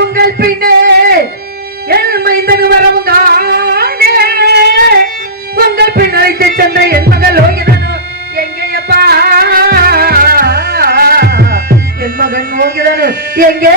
உங்கள் பின்னே என் மைந்தன் வரவும் உங்கள் பின் சென்ற என் மகள் லோகிதனோ எங்கேயப்பா என் மகன் எங்கே?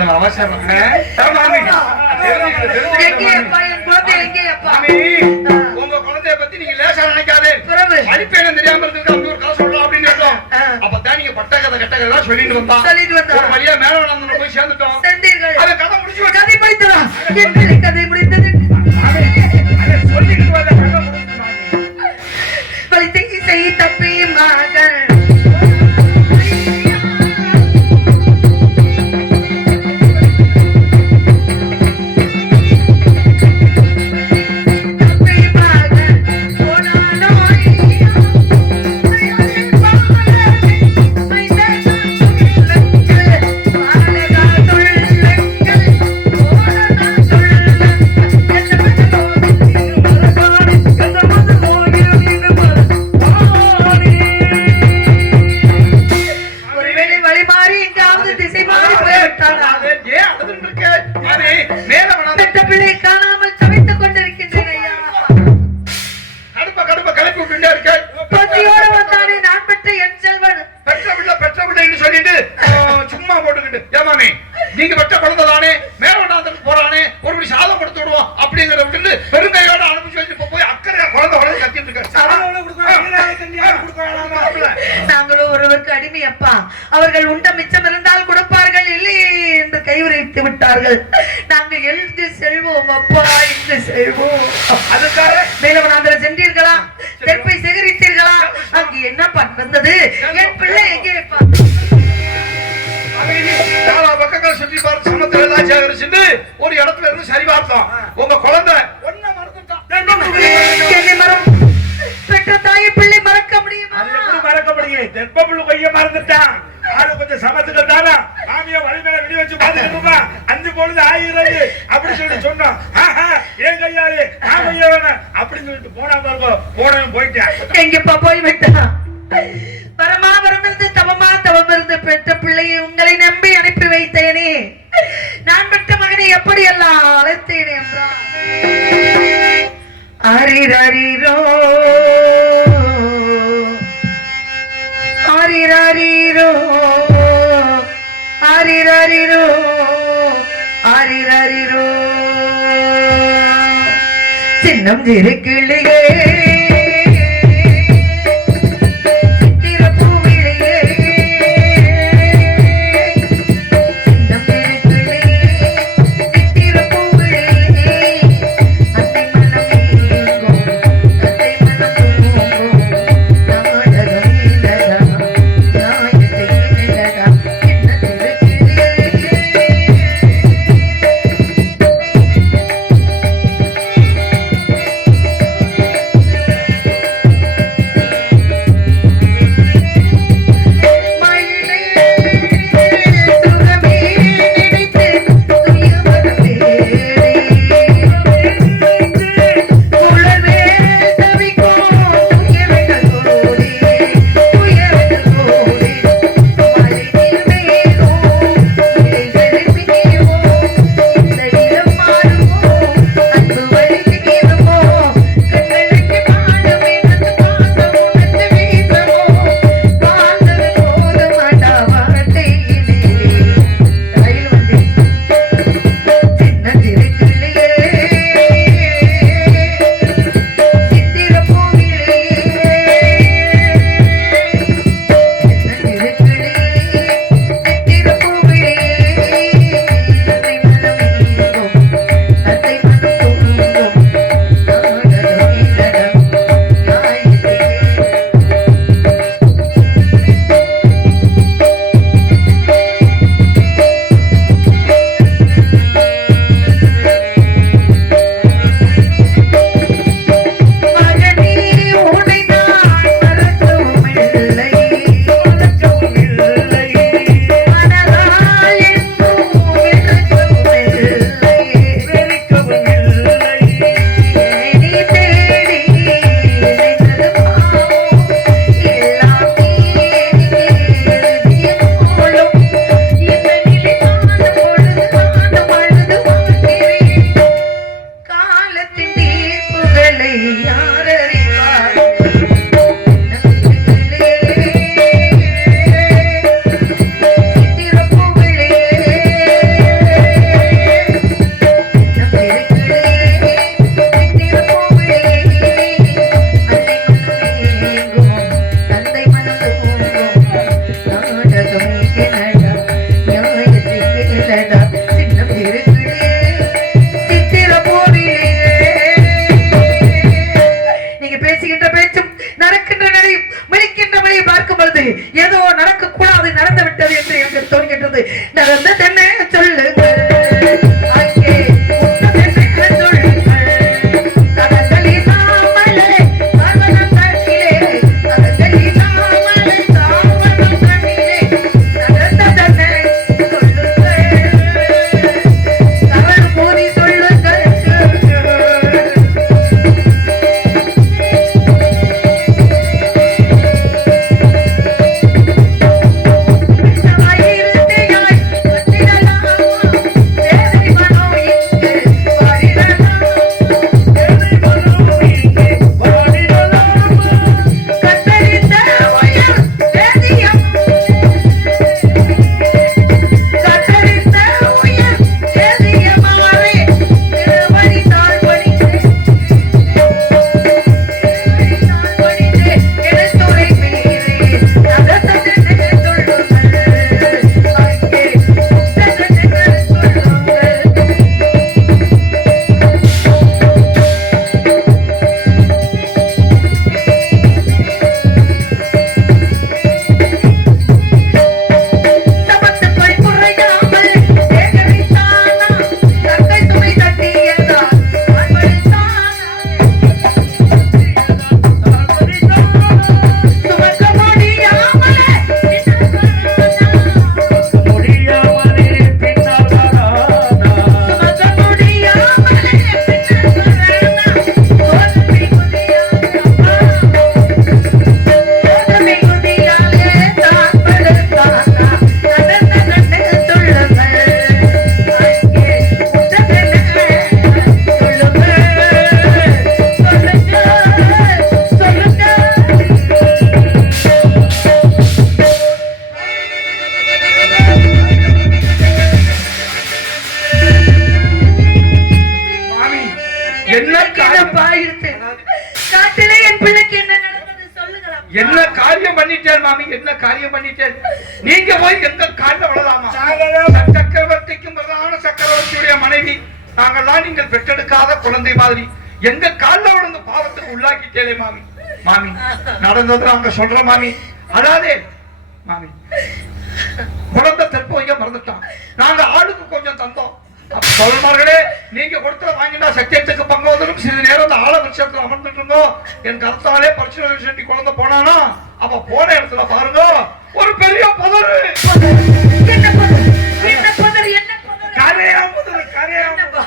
அப்பா என் அவ்வளவு அவசரம் மாமி. எங்கே அப்பா என் குழந்தை எங்கே அப்பா மாமி. உங்க குழந்தைய பத்தி நீங்க லேசா நினைக்காதே. அடிப்பேன் தெரியாம இருக்கு அப்படி ஒரு கதை சொல்லலாம் அப்படின்னு கேட்டோம். அப்பதான் நீங்க பட்ட கதை கெட்ட கதை எல்லாம் சொல்லிட்டு வந்தா. சொல்லிட்டு வந்தா. ஒரு வழியா மேல வளர்ந்து போய் சேர்ந்துட்டோம். அது கதை முடிச்சு கதை பிள்ளை கதை ஏன் இருக்க? மேல பெற்ற காணாமல் தவித்துக் கொண்டிருக்கின்றேன் ஐயா. கடுப்ப கடுப்ப கிளப்பி விட்டுட்டே இருக்க. பசியோடு வந்தானே நான் பெற்ற என் செல்வன். பெற்ற பிள்ளை பெற்ற பிள்ளைன்னு சொல்லிட்டு சும்மா போட்டுக்கிட்டு. ஏமாமி நீங்க பெற்ற குழந்தை தானே மேல வண்ணாந்துக்கு போறானே ஒரு மணி சாதம் கொடுத்து விடுவோம் அப்படிங்கிற விட்டு பெருங்கையோட அனுப்பிச்சு வச்சு போய் அக்கறையா குழந்தை வளர்ந்து கத்திட்டு இருக்காரு நாங்களும் ஒருவருக்கு அடிமை அப்பா அவர்கள் உண்ட மிச்சம் விட்டார்கள் நாங்கள் எழுந்து செல்வோம் அப்பா என்று செல்வோம். அதுக்காக மேலவனாந்திர சென்றீர்களா? தெற்பை சேகரித்தீர்களா? அங்கு என்ன பண்ணது என் பிள்ளை எங்கே நாலா பக்கங்களை சுற்றி பார்த்து சமத்துல எல்லாம் சேகரிச்சுட்டு ஒரு இடத்துல இருந்து சரி பார்த்தோம் உங்க குழந்தை ஒன்ன மறந்துட்டான் பெற்ற தாயை பிள்ளை மறக்க முடியுமா? அது எப்படி மறக்க முடியும்? தெப்பப்புள்ள கொய்ய மறந்துட்டான். ஆளு கொஞ்சம் சமத்துக்கு தானா? சாமியை வழி மேல வச்சு பாத்துக்கிட்டு அஞ்சு பொழுது ஆகிறது அப்படின்னு சொல்லி சொன்னோம் ஆஹா, ஏன் கையாளு நான் வேணாம் அப்படின்னு சொல்லிட்டு போனா பாருங்க போனவன் போயிட்டான். எங்கப்பா போய் விட்டான்? அரிரரிரோ அரிரரிரோ. சின்னம் சிறு கிளியே காரியம் பண்ணிட்டேன் மாமி. என்ன காரியம் பண்ணிட்டேன்? நீங்க போய் எங்க காலில் விழலாமா சக்கரவர்த்திக்கும் பிரதான சக்கரவர்த்தியுடைய மனைவி. நாங்கெல்லாம் நீங்கள் பெற்றெடுக்காத குழந்தை மாதிரி. எங்க காலில் விழுந்து பாவத்துக்கு உள்ளாக்கிட்டேலே மாமி. மாமி நடந்தது நாங்க சொல்ற மாமி. அதாவது மாமி குழந்தை தெற்போங்க மறந்துட்டான். நாங்க ஆளுக்கு கொஞ்சம் தந்தோம். அப்ப சொல்லுமார்களே நீங்க கொடுத்த வாங்கினா சத்தியத்துக்கு பங்கு வந்ததும் சிறிது நேரம் அந்த ஆழ விஷயத்துல அமர்ந்துட்டு இருந்தோம். என் கருத்தாலே பரிசு செட்டி குழந்தை போனானா? அப்ப போன இடத்துல பாருங்க ஒரு பெரிய என்ன? என்ன? என்ன என்னப்பா?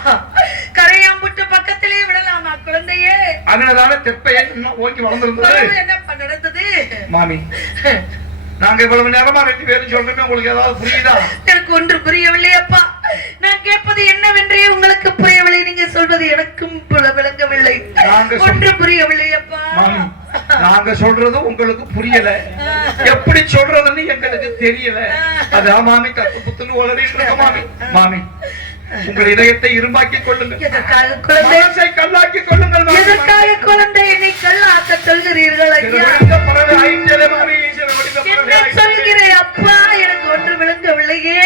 கரையாம்புட்டு பக்கத்திலே விடலாமா குழந்தையே? அதனால தெப்பையை ஓங்கி வளர்ந்துருந்தது. என்னப்பா நடந்தது? மாமி நாங்க இவ்வளவு நேரமா ரெண்டு பேரும் சொல்றோமே உங்களுக்கு ஏதாவது புரியுதா? எனக்கு ஒன்று புரியவில்லை அப்பா நான் கேட்பது என்னவென்றே உங்களுக்கு புரியவில்லை. நீங்க சொல்வது எனக்கும் விளங்கவில்லை. ஒன்று புரியவில்லை அப்பா நாங்க சொல்றது உங்களுக்கு புரியல. எப்படி சொல்றதுன்னு எங்களுக்கு தெரியல. அதான் மாமி தத்து புத்துன்னு உளறிட்டு இருக்க மாமி. மாமி உங்கள் இதயத்தை இரும்பாக்கி கொள்ளுங்கள். எதற்காக குழந்தை? மனசை கல்லாக்கி கொள்ளுங்கள் மாமி. எதற்காக குழந்தை என்னை கல்லாக்க சொல்கிறீர்கள் சில ஐயா? வடிவ பறவை ஆயிற்றே மாமி சில வடிவ பறவை என்ன ஆயிற்றே. சொல்கிறேன் அப்பா? எனக்கு ஒன்று விளங்கவில்லையே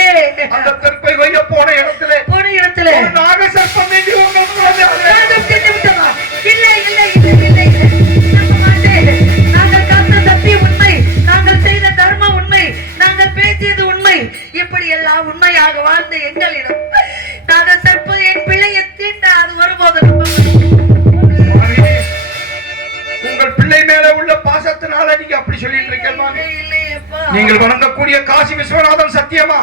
அந்த தெற்பை வைக்க போன இடத்துல போன இடத்துல. நாக சர்ப்பம் உங்கள் குழந்தை நீங்கள் வணங்கக்கூடிய காசி விஸ்வநாதன் சத்தியமா?